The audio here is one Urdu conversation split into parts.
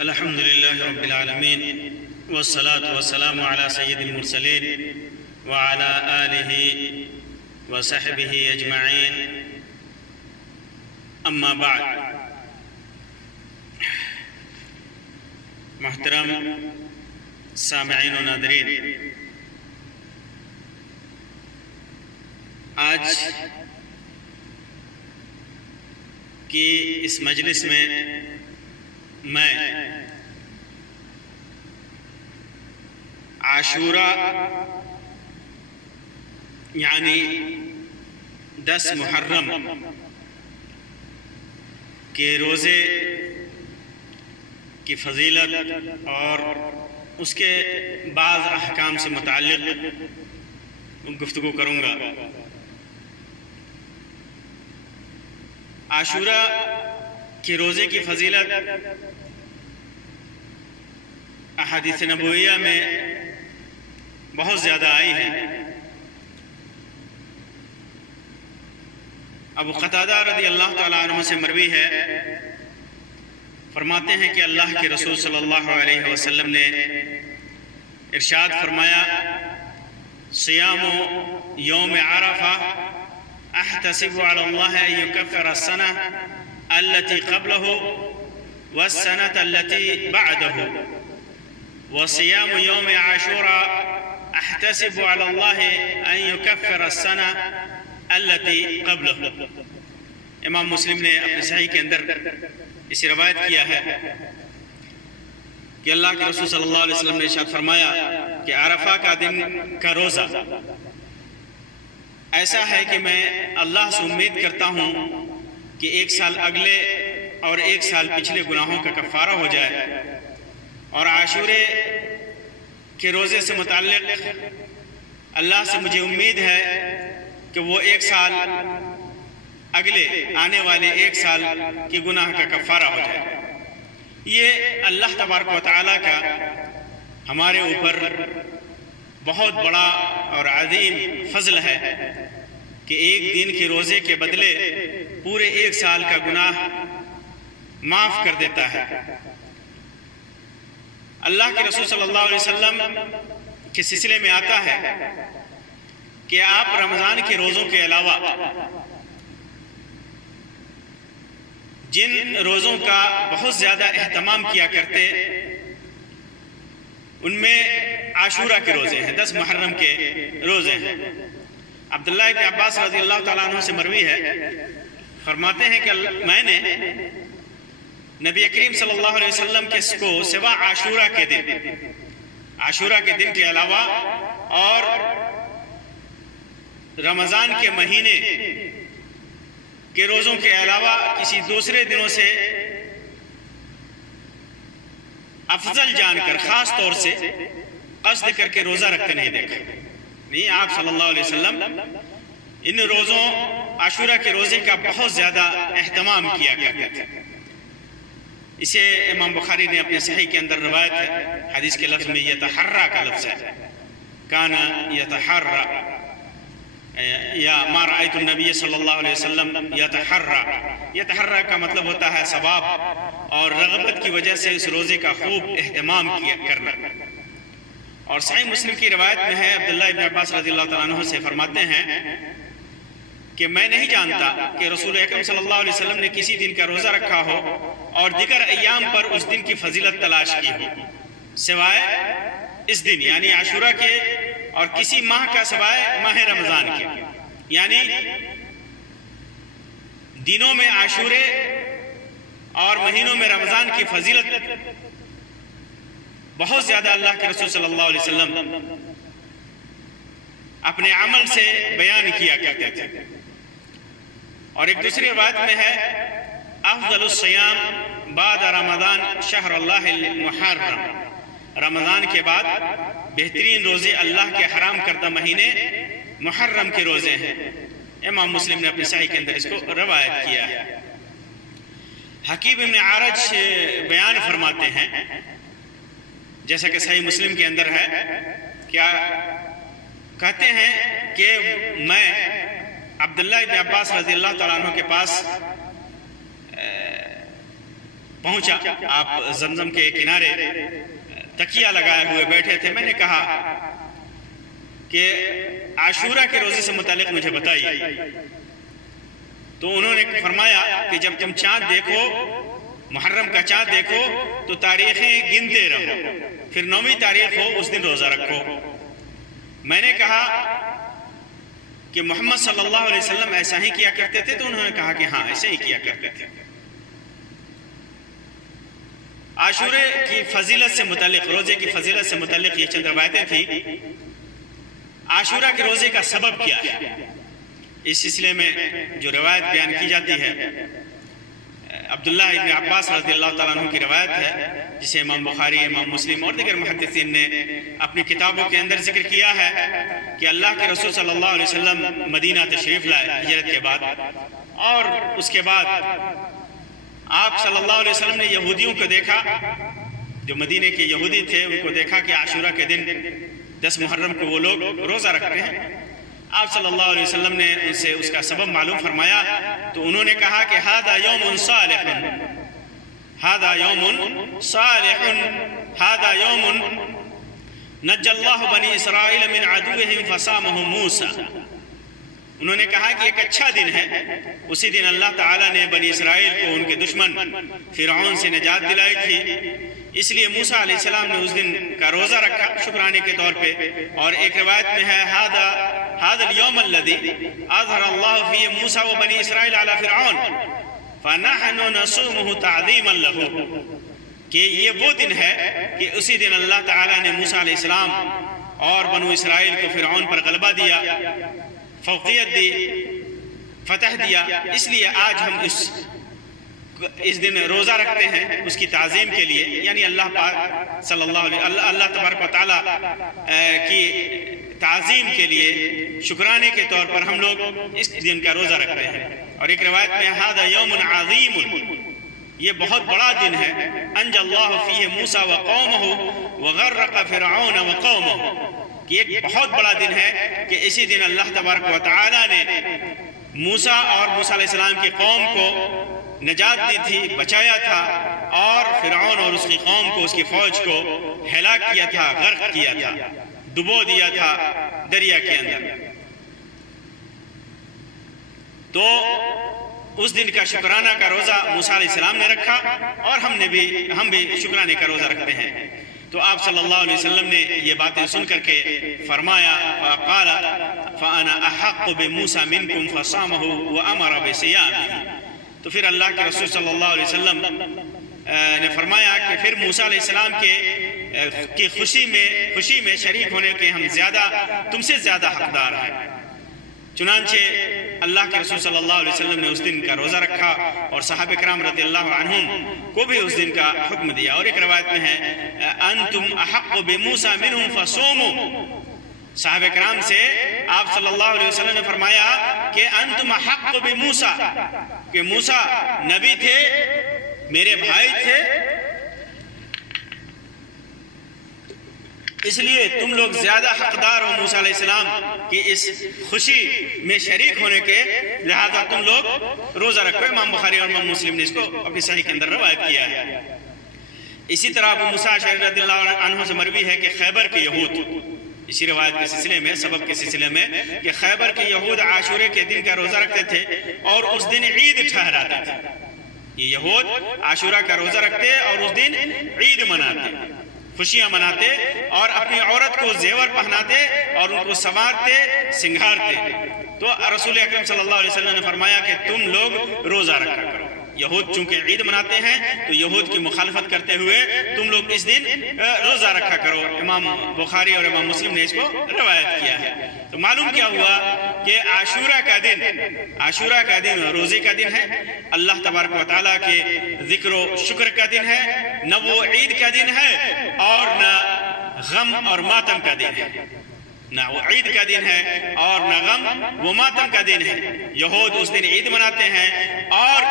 الحمد لله رب العالمين والصلاة والسلام على سيد المرسلين وعلى آله وصحبه أجمعين أما بعد. محترم سامعین و ناظرین، آج کی اس مجلس میں عاشورہ یعنی 10 محرم کے روزے کی فضیلت اور اس کے بعض احکام سے متعلق گفتگو کروں گا. عاشورہ کے روزے کی فضیلت احادیث نبویہ میں بہت زیادہ آئی ہے. ابو قتادہ رضی اللہ تعالیٰ عنہ سے مروی ہے، فرماتے ہیں کہ اللہ کے رسول صلی اللہ علیہ وسلم نے ارشاد فرمایا: صیام یوم عرفہ احتسب علی اللہ ان یکفر السنہ التي قبله والسنة التي بعده وصيام يوم عاشوراء احتسب على الله ان يكفر السنة التي قبله. امام مسلم نے اپنے صحیح کے اندر اسی روایت کیا ہے کہ اللہ کے رسول صلی اللہ علیہ وسلم نے ارشاد فرمایا کہ عرفہ کا دن کا روزہ ایسا ہے کہ میں اللہ سے امید کرتا ہوں کہ 1 سال اگلے اور 1 سال پچھلے گناہوں کا کفارہ ہو جائے. اور عاشورے کے روزے سے متعلق اللہ سے مجھے امید ہے کہ وہ 1 سال اگلے آنے والے 1 سال کی گناہ کا کفارہ ہو جائے. یہ اللہ تبارک و تعالیٰ کا ہمارے اوپر بہت بڑا اور عظیم فضل ہے کہ ایک دن کے روزے کے بدلے پورے 1 سال کا گناہ معاف کر دیتا ہے. اللہ کے رسول صلی اللہ علیہ وسلم کے سلسلے میں آتا ہے کہ آپ رمضان کے روزوں کے علاوہ جن روزوں کا بہت زیادہ اہتمام کیا کرتے ان میں عاشورہ کے روزے ہیں، 10 محرم کے روزے ہیں. عبداللہ ابن عباس رضی اللہ تعالیٰ عنہ سے مروی ہے، فرماتے ہیں کہ میں نے نبی کریم صلی اللہ علیہ وسلم کو سوا عاشورہ کے دن کے علاوہ اور رمضان کے مہینے کے روزوں کے علاوہ کسی دوسرے دنوں سے افضل جان کر خاص طور سے قصد کر کے روزہ رکھتے نہیں دیکھا. نہیں، آپ صلی اللہ علیہ وسلم ان روزوں عاشورہ کے روزے کا بہت زیادہ اہتمام کیا کرتے تھے. اسے امام بخاری نے اپنے صحیح کے اندر روایت ہے، حدیث کے لفظ میں یتحرّا کا لفظ ہے، کانا یتحرّا یا ما رأیت النبی صلی اللہ علیہ وسلم یتحرّا. یتحرّا کا مطلب ہوتا ہے ثواب اور رغبت کی وجہ سے اس روزے کا خوب اہتمام کیا کرنا. اور صحیح مسلم کی روایت میں ہے، عبداللہ ابن عباس رضی اللہ تعالیٰ عنہ سے فرماتے ہیں کہ میں نہیں جانتا کہ رسول اکرم صلی اللہ علیہ وسلم نے کسی دن کا روزہ رکھا ہو اور دیگر ایام پر اس دن کی فضیلت تلاش کی ہو سوائے اس دن یعنی عاشورہ کے، اور کسی ماہ کا سوائے ماہ رمضان کے. یعنی دنوں میں عاشورے اور مہینوں میں رمضان کی فضیلت بہت زیادہ اللہ کے رسول صلی اللہ علیہ وسلم اپنے عمل سے بیان کیا کرتے تھے. اور ایک دوسری روایت میں ہے، افضل الصیام بعد رمضان شہر اللہ المحرم. رمضان کے بعد بہترین روزے اللہ کے حرام کردہ مہینے محرم کے روزے ہیں. امام مسلم نے اپنے صحیح کے اندر اس کو روایت کیا ہے. حکیم ابن عارج بیان فرماتے ہیں، جیسا کہ صحیح مسلم کے اندر ہے، کیا کہتے ہیں کہ میں عبداللہ ابن عباس رضی اللہ تعالیٰ عنہ کے پاس پہنچا، آپ زمزم کے کنارے تکیہ لگائے ہوئے بیٹھے تھے. میں نے کہا کہ عاشورہ کے روزے سے متعلق مجھے بتائیے. تو انہوں نے فرمایا کہ جب تم چاند دیکھو، محرم کا چاند دیکھو تو تاریخیں گنتے رہو، پھر 9ویں تاریخ ہو اس دن روزہ رکھو. میں نے کہا کہ محمد صلی اللہ علیہ وسلم ایسا ہی کیا کرتے تھے؟ تو انہوں نے کہا کہ ہاں ایسا ہی کیا کرتے تھے. عاشورے کی فضیلت سے متعلق، روزے کی فضیلت سے متعلق یہ چند روایتیں تھیں. عاشورہ کے روزے کا سبب کیا ہے؟ اس سلسلے میں جو روایت بیان کی جاتی ہے، عبداللہ ابن عباس رضی اللہ تعالیٰ عنہ کی روایت ہے، جسے امام بخاری، امام مسلم اور دیگر محدثین نے اپنی کتابوں کے اندر ذکر کیا ہے کہ اللہ کے رسول صلی اللہ علیہ وسلم مدینہ تشریف لائے ہجرت کے بعد، اور اس کے بعد آپ صلی اللہ علیہ وسلم نے یہودیوں کو دیکھا، جو مدینے کے یہودی تھے ان کو دیکھا کہ عاشورہ کے دن 10 محرم کو وہ لوگ روزہ رکھتے ہیں. آپ صلی اللہ علیہ وسلم نے ان سے اس کا سبب معلوم فرمایا تو انہوں نے کہا کہ هذا يوم صالح، هذا يوم صالح، هذا يوم نجى الله بني اسرائیل من عدوهم فصامه موسى. انہوں نے کہا کہ ایک اچھا دن ہے، اسی دن اللہ تعالیٰ نے بنی اسرائیل کو ان کے دشمن فرعون سے نجات دلائی تھی، اس لیے موسیٰ علیہ السلام نے اس دن کا روزہ رکھا شکرانے کے طور پہ. اور ایک روایت میں ہے هذا اليوم الذي اظهر الله فيه موسى وبني اسرائیل على فرعون فنحن نصومه تعظیما له، کہ یہ وہ دن ہے کہ اسی دن اللہ تعالیٰ نے موسیٰ علیہ السلام اور بنو اسرائیل کو فرعون پر غلبہ دیا، فوقیت دی، فتح دیا. اس لیے آج ہم اس دن روزہ رکھتے ہیں اس کی تعظیم کے لیے، یعنی اللہ پاک صلی اللہ تبارک و تعالیٰ کی تعظیم کے لیے، شکرانے کے طور پر ہم لوگ اس دن کا روزہ رکھتے ہیں. اور ایک روایت میں هذا یوم عظیم، یہ بہت بڑا دن ہے، انجى الله فيه موسى وقومه وغرق فرعون وقومه، کہ ایک بہت بڑا دن ہے کہ اسی دن اللہ تبارک و تعالیٰ نے موسیٰ اور موسیٰ علیہ السلام کی قوم کو نجات دی تھی، بچایا تھا، اور فرعون اور اس کی قوم کو، اس کی فوج کو ہلاک کیا تھا، غرق کیا تھا، ڈبو دیا تھا دریا کے اندر. تو اس دن کا شکرانہ کا روزہ موسیٰ علیہ السلام نے رکھا، اور ہم بھی شکرانے کا روزہ رکھتے ہیں. تو آپ صلی اللہ علیہ وسلم نے یہ باتیں سن کر کے فرمایا وقال فَأَنَا أَحَقُّ بِمُوسَى مِنْكُمْ فَصَامَهُ وَأَمَرَ بِصِيَامِهِ. تو پھر اللہ کے رسول صلی اللہ علیہ وسلم نے فرمایا کہ پھر موسیٰ علیہ السلام کی خوشی میں شریک ہونے کے ہم تم سے زیادہ حقدار ہیں. چنانچہ اللہ کے رسول صلی اللہ علیہ وسلم نے اس دن کا روزہ رکھا، اور صحابہ کرام رضی اللہ عنہم کو بھی اس دن کا حکم دیا. اور ایک روایت میں ہے انتم احق بموسیٰ منہم فصوموا. صحابہ کرام سے آپ صلی اللہ علیہ وسلم نے فرمایا کہ انتم احق بموسیٰ، کہ موسیٰ نبی تھے، میرے بھائی تھے، اس لیے تم لوگ زیادہ حقدار ہو موسیٰ علیہ السلام کی اس خوشی میں شریک ہونے کے، لہذا تم لوگ روزہ رکھو. امام بخاری اور امام مسلم نے اس کو اپنی صحیح کے اندر روایت کیا ہے. اسی طرح ابو موسیٰ اشعری رضی اللہ عنہ سے مروی ہے کہ خیبر کے یہود، اسی روایت کے سلسلے میں، سبب کے سلسلے میں، کہ خیبر کے یہود عاشورے کے دن کا روزہ رکھتے تھے اور اس دن عید ٹھہراتے تھے. یہ یہود عاشورہ کا روزہ رکھتے اور اس دن عید مناتے، خوشیاں مناتے، اور اپنی عورت کو زیور پہناتے اور ان کو سنوارتے، سنگھارتے. تو رسول اکرم صلی اللہ علیہ وسلم نے فرمایا کہ تم لوگ روزہ رکھا کرو. یہود چونکہ عید مناتے ہیں تو یہود کی مخالفت کرتے ہوئے تم لوگ اس دن روزہ رکھا کرو. امام بخاری اور امام مسلم نے اس کو روایت کیا ہے. تو معلوم کیا ہوا کہ عاشورہ کا دن روزے کا دن ہے، اللہ تبارک و تعالیٰ کے ذکر و شکر کا دن ہے، نہ وہ عید کا دن ہے اور نہ غم اور ماتم کا دن ہے. نہ وہ عید کا دن ہے اور نہ غم و ماتم کا دن ہے. یہود اس دن عید مناتے ہیں اور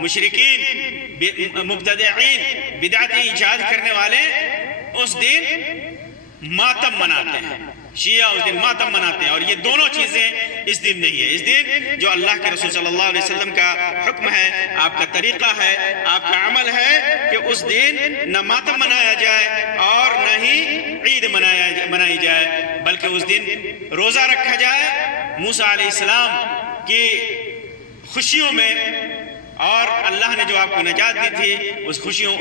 مشرکین مبتدعین بدعتی ایجاد کرنے والے اس دن ماتم مناتے ہیں. شیعہ اس دن ماتم مناتے ہیں، اور یہ دونوں چیزیں اس دن نہیں ہے. اس دن جو اللہ کے رسول صلی اللہ علیہ وسلم کا حکم ہے، آپ کا طریقہ ہے، آپ کا عمل ہے کہ اس دن نہ ماتم منایا جائے اور نہ ہی عید منائی جائے، بلکہ اس دن روزہ رکھا جائے موسیٰ علیہ السلام کی خوشیوں میں، اور اللہ نے جو آپ کو نجات دی تھی اس خوشیوں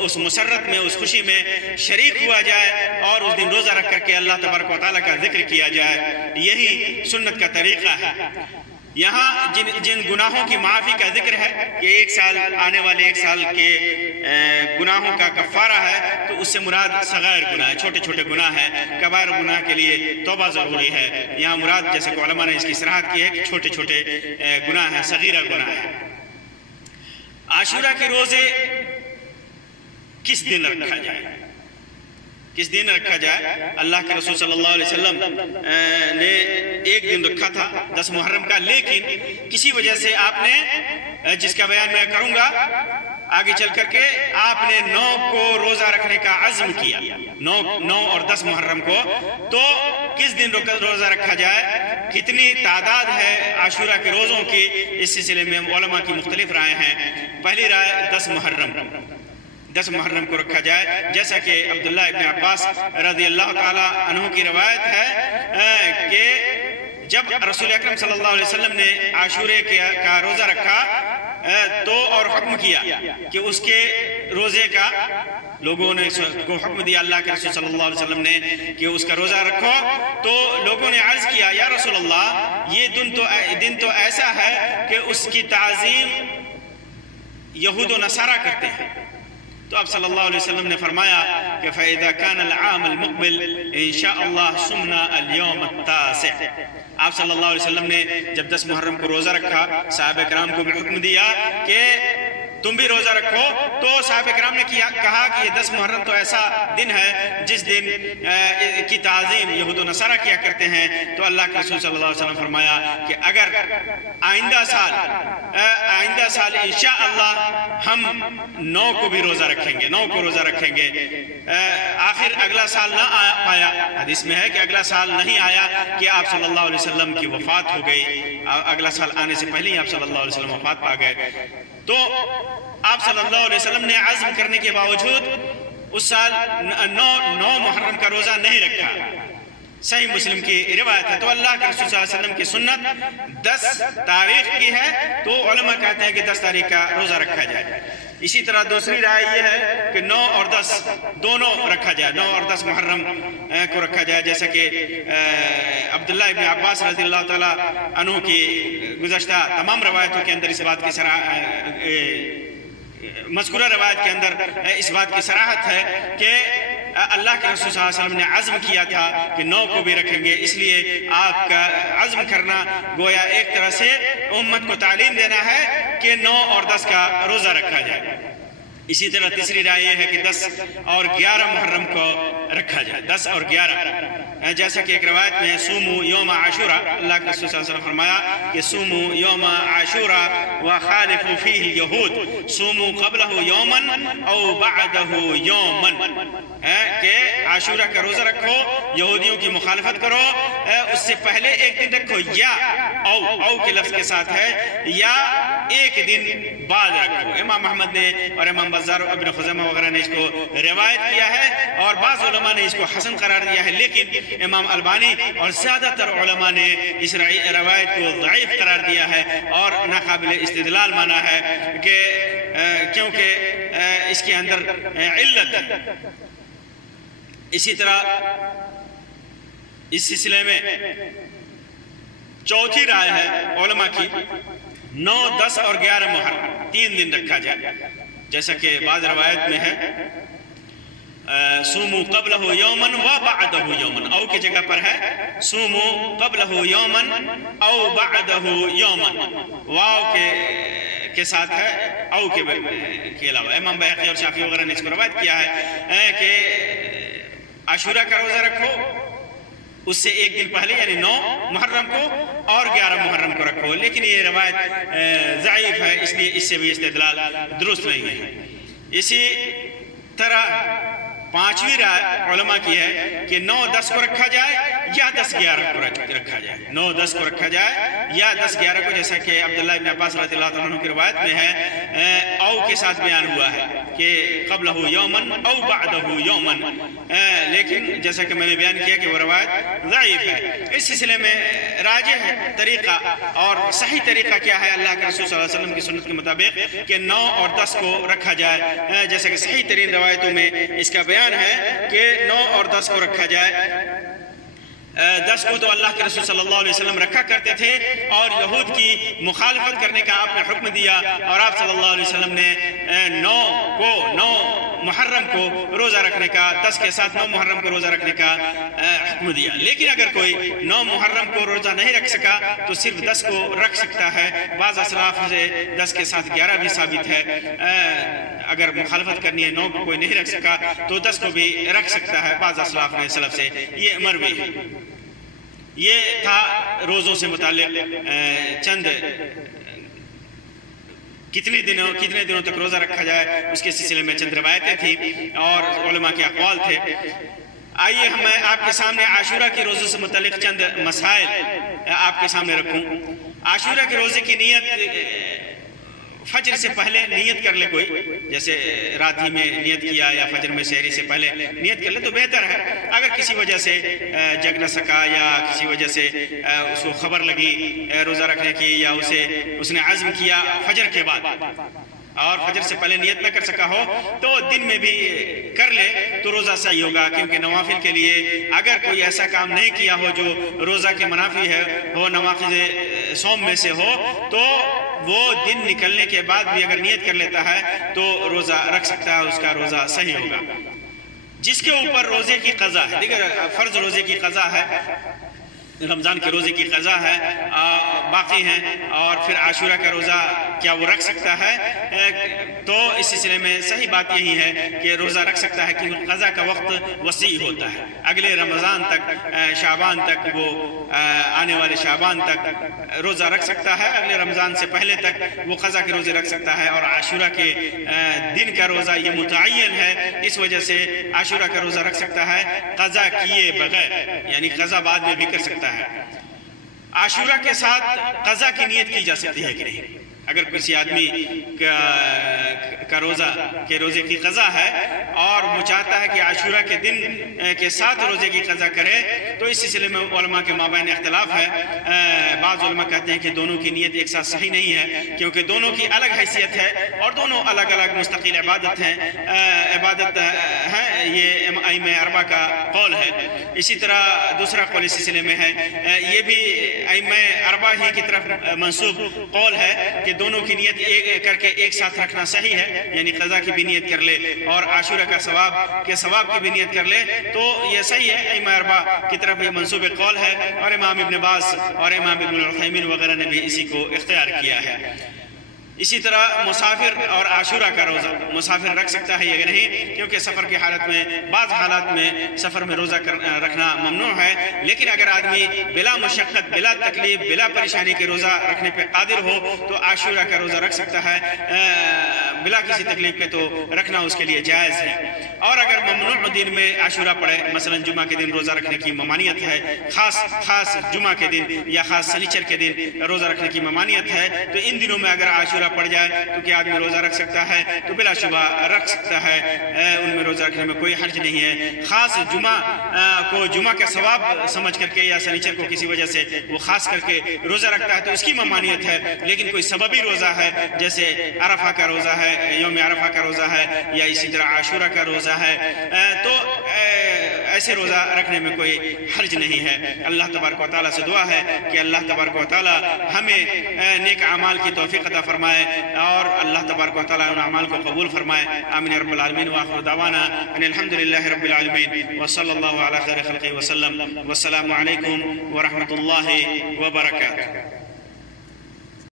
اس مسرت میں، اس خوشی میں شریک ہوا جائے، اور اس دن روزہ رکھ کر کے اللہ تبارک و تعالیٰ کا ذکر کیا جائے. یہی سنت کا طریقہ ہے. یہاں جن گناہوں کی معافی کا ذکر ہے کہ ایک سال آنے والے ایک سال کے گناہوں کا کفارہ ہے، تو اس سے مراد صغائر گناہ، چھوٹے چھوٹے گناہ ہیں. کبائر گناہ کے لیے توبہ ضروری ہے. یہاں مراد جیسے کہ علماء نے اس کی صراحت کی ہے کہ چھوٹے چھوٹے گناہ ہیں، صغیرہ گناہ ہیں. عاشورہ کے روزے کس دن رکھا جائے؟ کس دن رکھا جائے؟ اللہ کے رسول صلی اللہ علیہ وسلم نے ایک دن رکھا تھا 10 محرم کا، لیکن کسی وجہ سے آپ نے، جس کا بیان میں کروں گا آگے چل کر کے، آپ نے 9 کو روزہ رکھنے کا عزم کیا، 9 اور 10 محرم کو. تو کس دن روزہ رکھا جائے؟ کتنی تعداد ہے عاشورہ کے روزوں کی؟ اس سلسلے میں علماء کی مختلف رائے ہیں. پہلی رائے 10 محرم کو رکھا جائے، جیسا کہ عبداللہ ابن عباس رضی اللہ تعالی عنہ کی روایت ہے کہ جب رسول اکرم صلی اللہ علیہ وسلم نے عاشورے کا روزہ رکھا تو اور حکم کیا کہ اس کے روزے کا، لوگوں نے کو حکم دیا اللہ کے رسول صلی اللہ علیہ وسلم نے کہ اس کا روزہ رکھو، تو لوگوں نے عرض کیا یا رسول اللہ یہ دن تو ایسا ہے کہ اس کی تعظیم یہود و نصارہ کرتے ہیں. تو آپ صلی اللہ علیہ وسلم نے فرمایا کہ فَإِذَا كَانَ الْعَامَ الْمُقْبِلِ إِن شاء اللَّهُ صُمْنَا الْيَوْمَ التَّاسِعِ. آپ صلی اللہ علیہ وسلم نے جب 10 محرم کو روزہ رکھا، صحابہ کرام کو بھی حکم دیا کہ تم بھی روزہ رکھو. تو صحابہ کرام نے کہا کہ یہ 10 محرم تو ایسا دن ہے جس دن کی تعظیم یہود و نصارہ کیا کرتے ہیں. تو اللہ کے رسول صلی اللہ علیہ وسلم فرمایا کہ اگر آئندہ سال انشاءاللہ ہم 9 کو بھی روزہ رکھیں گے، 9 کو روزہ رکھیں گے. آخر اگلا سال نہ آیا، حدیث میں ہے کہ اگلا سال نہیں آیا کہ آپ صلی اللہ علیہ وسلم کی وفات ہو گئی. اگلا سال آنے سے پہلے ہی آپ صلی اللہ علیہ وسلم وفات پا گئے. تو آپ صلی اللہ علیہ وسلم نے عزم کرنے کے باوجود اس سال 9 محرم کا روزہ نہیں رکھا. صحیح مسلم کی روایت ہے. تو اللہ کے رسول صلی اللہ علیہ وسلم کی سنت 10 تاریخ کی ہے، تو علماء کہتے ہیں کہ 10 تاریخ کا روزہ رکھا جائے. اسی طرح دوسری رائے یہ ہے کہ 9 اور 10 دونوں رکھا جائے، 9 اور 10 محرم کو رکھا جائے، جیسا کہ عبداللہ ابن عباس رضی اللہ تعالیٰ عنہ کی گزشتہ تمام روایتوں کے اندر اس بات کی مذکورہ روایت کے اندر اس بات کی صراحت ہے کہ اللہ کے رسول صلی اللہ علیہ وسلم نے عزم کیا تھا کہ 9 کو بھی رکھیں گے. اس لیے آپ کا عزم کرنا گویا ایک طرح سے امت کو تعلیم دینا ہے کہ 9 اور 10 کا روزہ رکھا جائے. اسی طرح تیسری رائے یہ ہے کہ 10 اور 11 محرم کو رکھا جائے، 10 اور 11. جیسا کہ ایک روایت میں سومو یوم عاشورہ، اللہ کے رسول صلی اللہ علیہ وسلم فرمایا کہ سومو یوم عاشورہ وخالفوا فیہ الیہود، سومو قبلہ یوما او بعدہ یوما، کہ عاشورہ کا روزہ رکھو، یہودیوں کی مخالفت کرو، اس سے پہلے ایک دن رکھو، یا او کے لفظ کے ساتھ ہے، یا ایک دن بعد رکھو. امام احمد نے اور امام بزار ابن خزیمہ وغیرہ نے اس کو روایت کیا ہے، اور بعض علماء نے اس کو حسن قرار دیا ہے، لیکن امام البانی اور زیادہ تر علماء نے اس روایت کو ضعیف قرار دیا ہے اور ناقابل استدلال مانا ہے، کہ کیونکہ اس کے اندر علت ہے. اسی طرح اس سلسلے میں چوتھی رائے ہے علماء کی 9، 10 اور 11 محرم 3 دن رکھا جائے، جیسا کہ بعض روایت میں ہے سومو قبلہ یومن و بعدہ یومن، او کی جگہ پر ہے سومو قبلہ یومن او بعدہ یومن، واو کے ساتھ ہے او کے علاوہ. امام بیہقی اور شافعی وغیرہ نے اس کو روایت کیا ہے کہ عاشورہ کا روزہ رکھو، اس سے ایک دن پہلے یعنی 9 محرم کو اور 11 محرم کو رکھو. لیکن یہ روایت ضعیف ہے، اس لیے اس سے بھی استدلال درست نہیں ہے. اسی طرح 5ویں رائے علماء کی ہے کہ 9-10 کو رکھا جائے یا 10-11 کو رکھا جائے، 9-10 کو رکھا جائے یا 10-11 کو، جیسا کہ عبداللہ ابن عباس رضی اللہ عنہ کی روایت میں ہے، او کے ساتھ بیان ہوا ہے کہ قبلہ یومن او بعدہ یومن، لیکن جیسا کہ میں نے بیان کیا کہ وہ روایت ضعیف ہے۔ اس سلسلے میں راجح طریقہ اور صحیح طریقہ کیا ہے اللہ کے رسول صلی اللہ علیہ وسلم کی سنت کے مطابق کہ 9 اور 10 کو رکھا جائے، جیسا کہ صحیح ترین روایتوں میں اس کا بیان ہے کہ 9 اور 10 کو رکھا جائے۔ 10 کو تو اللہ کے رسول صلی اللہ علیہ وسلم رکھا کرتے تھے اور یہود کی مخالفت کرنے کا آپ نے حکم دیا، اور آپ صلی اللہ علیہ وسلم نے 9 محرم کو روزہ رکھنے کا، 10 کے ساتھ 9 محرم کو روزہ رکھنے کا حکم دیا۔ لیکن اگر کوئی 9 محرم کو روزہ نہیں رکھ سکا تو صرف 10 کو رکھ سکتا ہے۔ بعض اسلاف سے 10 کے ساتھ 11 بھی ثابت ہے۔ اگر مخالفت کرنی ہے 9 کو کوئی نہیں رکھ سکا تو 10 کو بھی رکھ سکتا ہے، بعض اسلاف نے سلف سے یہ مروی ہے۔ یہ تھا روزوں سے متعلق چند کتنے دنوں تک روزہ رکھا جائے اس کے سلسلے میں چند روایتیں تھیں اور علماء کے اقوال تھے۔ آئیے میں آپ کے سامنے عاشورہ کے روزے سے متعلق چند مسائل آپ کے سامنے رکھوں۔ عاشورہ کے روزے کی نیت فجر سے پہلے نیت کر لے کوئی، جیسے رات ہی میں نیت کیا یا فجر میں سحری سے پہلے نیت کر لے تو بہتر ہے۔ اگر کسی وجہ سے جگ نہ سکا یا کسی وجہ سے اس کو خبر لگی روزہ رکھنے کی یا اس نے عزم کیا فجر کے بعد اور فجر سے پہلے نیت نہ کر سکا ہو تو دن میں بھی کر لے تو روزہ صحیح ہوگا، کیونکہ نوافل کے لیے اگر کوئی ایسا کام نہیں کیا ہو جو روزہ کے منافی ہے، وہ نواقض صوم میں سے ہو، تو وہ دن نکلنے کے بعد بھی اگر نیت کر لیتا ہے تو روزہ رکھ سکتا ہے، اس کا روزہ صحیح ہوگا۔ جس کے اوپر روزے کی قضا ہے، دیکھیں فرض روزے کی قضا ہے، رمضان کے روزے کی قضا ہے، باقی ہیں، اور پھر عاشورہ کا روزہ کیا وہ رکھ سکتا ہے؟ تو اس سلسلے میں صحیح بات یہی ہے کہ روزہ رکھ سکتا ہے، کیونکہ قضا کا وقت وسیع ہوتا ہے، اگلے رمضان تک، شعبان تک، وہ آنے والے شعبان تک روزہ رکھ سکتا ہے، اگلے رمضان سے پہلے تک وہ قضا کے روزے رکھ سکتا ہے۔ اور عاشورہ کے دن کا روزہ یہ متعین ہے، اس وجہ سے عاشورہ کا روزہ رکھ سکتا ہے قضا کیے بغیر، یعنی قضا بعد میں بھی کر سکتا ہے۔ عاشورہ کے ساتھ قضا کی نیت کی جا سکتی ہے کہ نہیں؟ اگر کسی آدمی کا روزے کی قضا ہے اور وہ چاہتا ہے کہ عاشورہ کے دن کے ساتھ روزے کی قضا کرے تو اس سلسلے میں علماء کے مابین اختلاف ہے۔ بعض علماء کہتے ہیں کہ دونوں کی نیت ایک ساتھ صحیح نہیں ہے، کیونکہ دونوں کی الگ حیثیت ہے اور دونوں الگ الگ مستقل عبادت ہے، یہ ائمہ اربعہ کا قول ہے۔ اسی طرح دوسرا قول اس سلسلے میں ہے، یہ بھی ائمہ اربعہ ہی کی طرف منسوب قول ہے کہ دونوں کی نیت کر کے ایک ساتھ رکھنا صحیح ہے، یعنی قضا کی بھی نیت کر لے اور عاشورہ کا ثواب کی بھی نیت کر لے تو یہ صحیح ہے۔ ائمہ اربعہ کی طرف یہ منسوب قول ہے، اور امام ابن باز اور امام ابن العثیمین وغیرہ نے بھی اسی کو اختیار کیا ہے۔ اسی طرح مسافر اور عاشورہ کا روزہ مسافر رکھ سکتا ہے یا نہیں، کیونکہ سفر کی حالت میں بعض حالات میں سفر میں روزہ رکھنا ممنوع ہے، لیکن اگر آدمی بلا مشقت، بلا تکلیف، بلا پریشانی کے روزہ رکھنے پہ قادر ہو تو عاشورہ کا روزہ رکھ سکتا ہے، بلا کسی تکلیف کے تو رکھنا اس کے لیے جائز ہے۔ اور اگر ممنوع دن میں عاشورہ پڑے، مثلا جمعہ کے دن روزہ رکھنے کی ممانعت ہے، خاص جمعہ کے دن یا خاص سنیچر کے دن روزہ رکھنے کی ممانعت ہے، تو ان دنوں میں اگر عاشورہ پڑ جائے تو کیا آدمی روزہ رکھ سکتا ہے؟ تو بلا شبہ رکھ سکتا ہے، ان میں روزہ رکھنے میں کوئی حرج نہیں ہے۔ خاص جمعہ کو جمعہ کا ثواب سمجھ کر کے یا سنیچر کو کسی وجہ سے وہ خاص کر کے روزہ رکھتا ہے تو اس کی ممانعت ہے، لیکن کوئی سببی روزہ ہے جیسے عرفہ کا روزہ ہے، یوم عرفہ کا روزہ ہے، یا اسی طرح عاشورہ کا روزہ ہے، تو ایسے روزہ رکھنے میں کوئی حرج نہیں ہے۔ اللہ تبارک و تعالیٰ سے دعا ہے کہ اللہ تبارک و تعالیٰ ہمیں نیک اعمال کی توفیق عطا فرمائے اور اللہ تبارک و تعالیٰ ان اعمال کو قبول فرمائے۔ آمین رب العالمین، وآخر دعوانا ان الحمدللہ رب العالمین، وصلی اللہ علی خیر خلقہ وسلم، والسلام علیکم ورحمۃ اللہ وبرکاتہ۔